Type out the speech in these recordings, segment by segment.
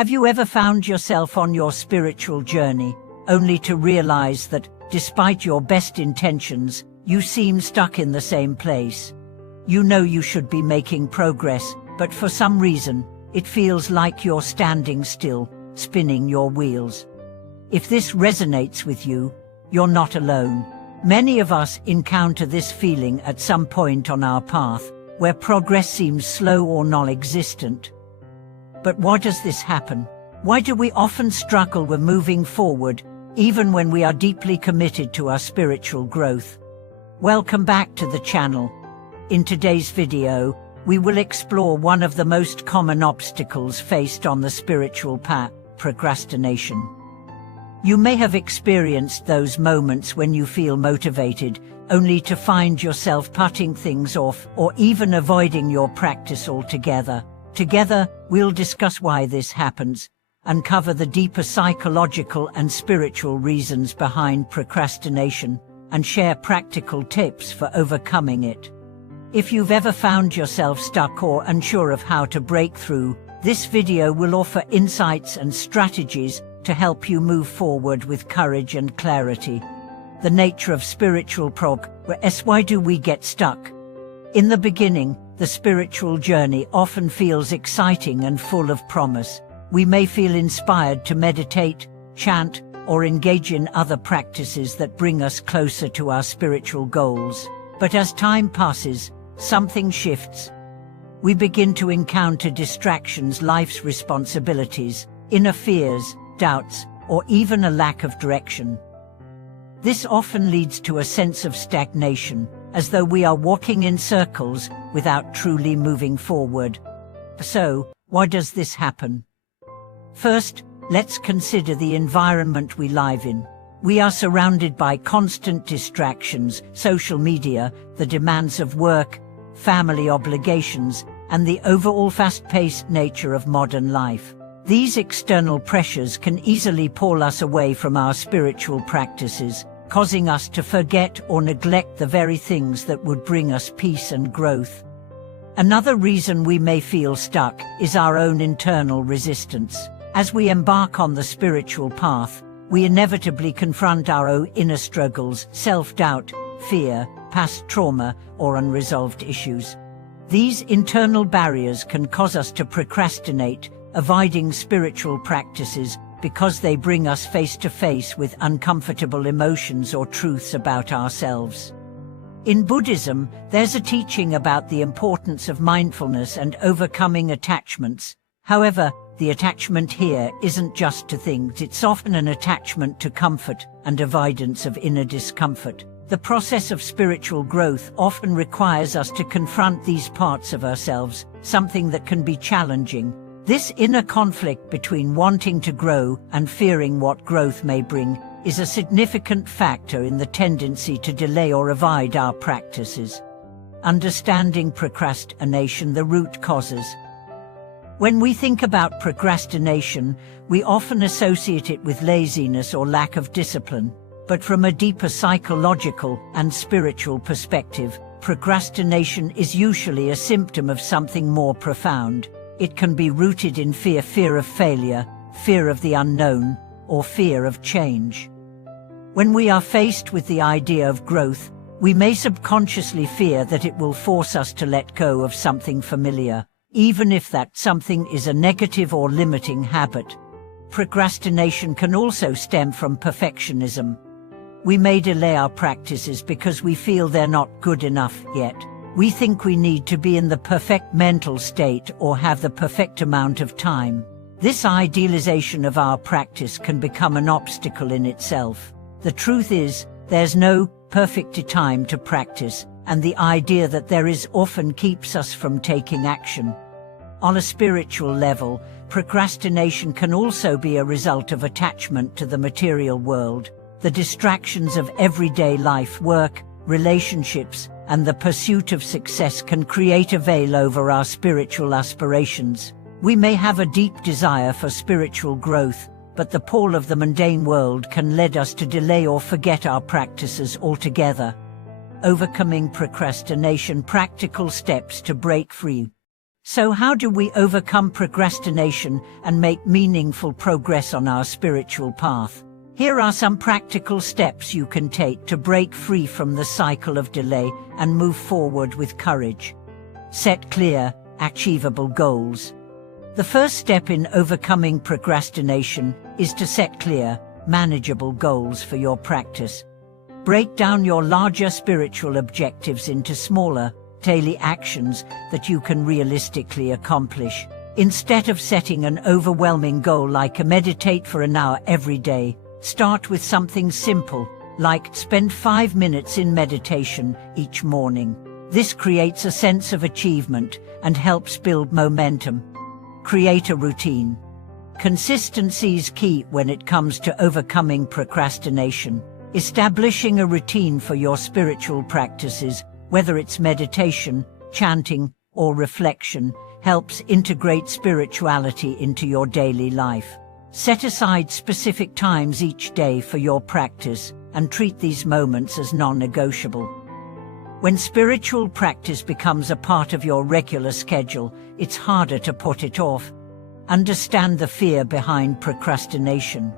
Have you ever found yourself on your spiritual journey, only to realize that, despite your best intentions, you seem stuck in the same place? You know you should be making progress, but for some reason, it feels like you're standing still, spinning your wheels. If this resonates with you, you're not alone. Many of us encounter this feeling at some point on our path, where progress seems slow or non-existent. But why does this happen? Why do we often struggle with moving forward, even when we are deeply committed to our spiritual growth? Welcome back to the channel. In today's video, we will explore one of the most common obstacles faced on the spiritual path: procrastination. You may have experienced those moments when you feel motivated, only to find yourself putting things off or even avoiding your practice altogether. Together, we'll discuss why this happens, uncover the deeper psychological and spiritual reasons behind procrastination, and share practical tips for overcoming it. If you've ever found yourself stuck or unsure of how to break through, this video will offer insights and strategies to help you move forward with courage and clarity. The nature of spiritual progress. Why do we get stuck? In the beginning, the spiritual journey often feels exciting and full of promise. We may feel inspired to meditate, chant, or engage in other practices that bring us closer to our spiritual goals. But as time passes, something shifts. We begin to encounter distractions, life's responsibilities, inner fears, doubts, or even a lack of direction. This often leads to a sense of stagnation, as though we are walking in circles without truly moving forward. So, why does this happen? First, let's consider the environment we live in. We are surrounded by constant distractions: social media, the demands of work, family obligations, and the overall fast-paced nature of modern life. These external pressures can easily pull us away from our spiritual practices, causing us to forget or neglect the very things that would bring us peace and growth. Another reason we may feel stuck is our own internal resistance. As we embark on the spiritual path, we inevitably confront our own inner struggles, self-doubt, fear, past trauma, or unresolved issues. These internal barriers can cause us to procrastinate, avoiding spiritual practices because they bring us face to face with uncomfortable emotions or truths about ourselves. In Buddhism, there's a teaching about the importance of mindfulness and overcoming attachments. However, the attachment here isn't just to things, it's often an attachment to comfort and avoidance of inner discomfort. The process of spiritual growth often requires us to confront these parts of ourselves, something that can be challenging. This inner conflict between wanting to grow and fearing what growth may bring is a significant factor in the tendency to delay or avoid our practices. Understanding procrastination, the root causes. When we think about procrastination, we often associate it with laziness or lack of discipline. But from a deeper psychological and spiritual perspective, procrastination is usually a symptom of something more profound. It can be rooted in fear of failure, fear of the unknown, or fear of change. When we are faced with the idea of growth, we may subconsciously fear that it will force us to let go of something familiar, even if that something is a negative or limiting habit. Procrastination can also stem from perfectionism. We may delay our practices because we feel they're not good enough yet. We think we need to be in the perfect mental state or have the perfect amount of time. This idealization of our practice can become an obstacle in itself. The truth is, there's no perfect time to practice, and the idea that there is often keeps us from taking action. On a spiritual level, procrastination can also be a result of attachment to the material world. The distractions of everyday life, work, relationships, and the pursuit of success can create a veil over our spiritual aspirations. We may have a deep desire for spiritual growth, but the pull of the mundane world can lead us to delay or forget our practices altogether. Overcoming procrastination, practical steps to break free. So how do we overcome procrastination and make meaningful progress on our spiritual path? Here are some practical steps you can take to break free from the cycle of delay and move forward with courage. Set clear, achievable goals. The first step in overcoming procrastination is to set clear, manageable goals for your practice. Break down your larger spiritual objectives into smaller, daily actions that you can realistically accomplish. Instead of setting an overwhelming goal like a meditate for an hour every day, start with something simple, like spend 5 minutes in meditation each morning. This creates a sense of achievement and helps build momentum. Create a routine. Consistency is key when it comes to overcoming procrastination. Establishing a routine for your spiritual practices, whether it's meditation, chanting, or reflection, helps integrate spirituality into your daily life. Set aside specific times each day for your practice and treat these moments as non-negotiable. When spiritual practice becomes a part of your regular schedule, it's harder to put it off. Understand the fear behind procrastination.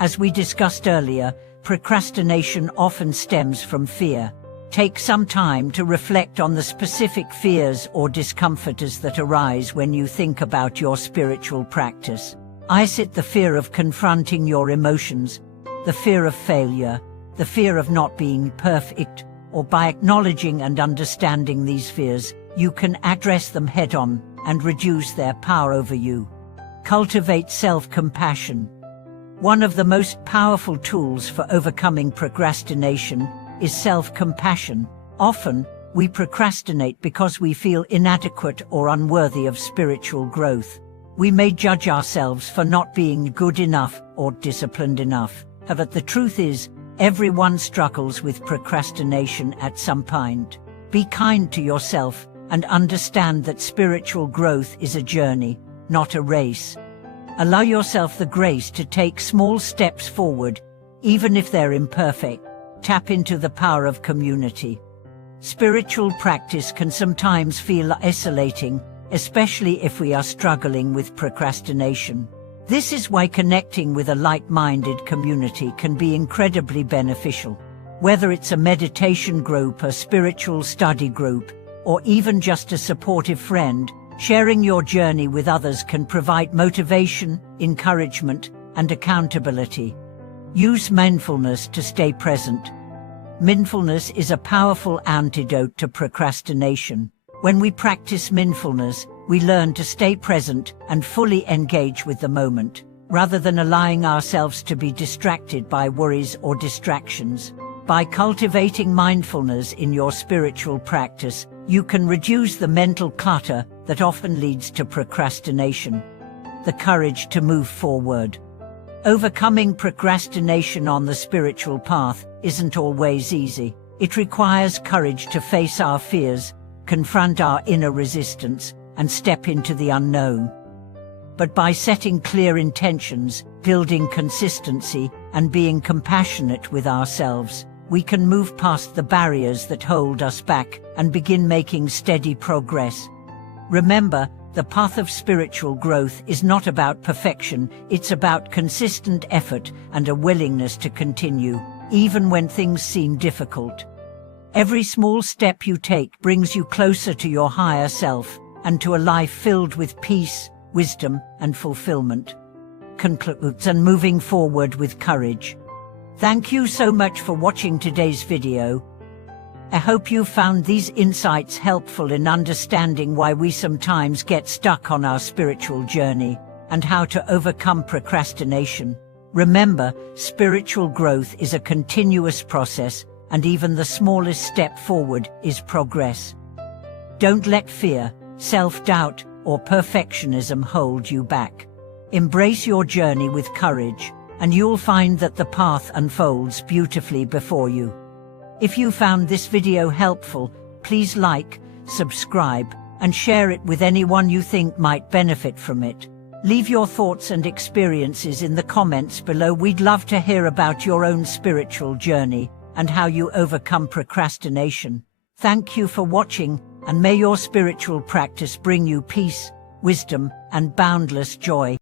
As we discussed earlier, procrastination often stems from fear. Take some time to reflect on the specific fears or discomforts that arise when you think about your spiritual practice. Is it the fear of confronting your emotions, the fear of failure, the fear of not being perfect, or by acknowledging and understanding these fears, you can address them head-on and reduce their power over you. Cultivate self-compassion. One of the most powerful tools for overcoming procrastination is self-compassion. Often, we procrastinate because we feel inadequate or unworthy of spiritual growth. We may judge ourselves for not being good enough or disciplined enough. But the truth is, everyone struggles with procrastination at some point. Be kind to yourself and understand that spiritual growth is a journey, not a race. Allow yourself the grace to take small steps forward, even if they're imperfect. Tap into the power of community. Spiritual practice can sometimes feel isolating, especially if we are struggling with procrastination. This is why connecting with a like-minded community can be incredibly beneficial. Whether it's a meditation group, a spiritual study group, or even just a supportive friend, sharing your journey with others can provide motivation, encouragement, and accountability. Use mindfulness to stay present. Mindfulness is a powerful antidote to procrastination. When we practice mindfulness, we learn to stay present and fully engage with the moment, rather than allowing ourselves to be distracted by worries or distractions. By cultivating mindfulness in your spiritual practice, you can reduce the mental clutter that often leads to procrastination. The courage to move forward. Overcoming procrastination on the spiritual path isn't always easy. It requires courage to face our fears, confront our inner resistance, and step into the unknown. But by setting clear intentions, building consistency, and being compassionate with ourselves, we can move past the barriers that hold us back and begin making steady progress. Remember, the path of spiritual growth is not about perfection, it's about consistent effort and a willingness to continue, even when things seem difficult. Every small step you take brings you closer to your higher self and to a life filled with peace, wisdom, and fulfillment. Concludes and moving forward with courage. Thank you so much for watching today's video. I hope you found these insights helpful in understanding why we sometimes get stuck on our spiritual journey and how to overcome procrastination. Remember, spiritual growth is a continuous process, and even the smallest step forward is progress. Don't let fear, self-doubt, or perfectionism hold you back. Embrace your journey with courage, and you'll find that the path unfolds beautifully before you. If you found this video helpful, please like, subscribe, and share it with anyone you think might benefit from it. Leave your thoughts and experiences in the comments below. We'd love to hear about your own spiritual journey and how you overcome procrastination. Thank you for watching, and may your spiritual practice bring you peace, wisdom, and boundless joy.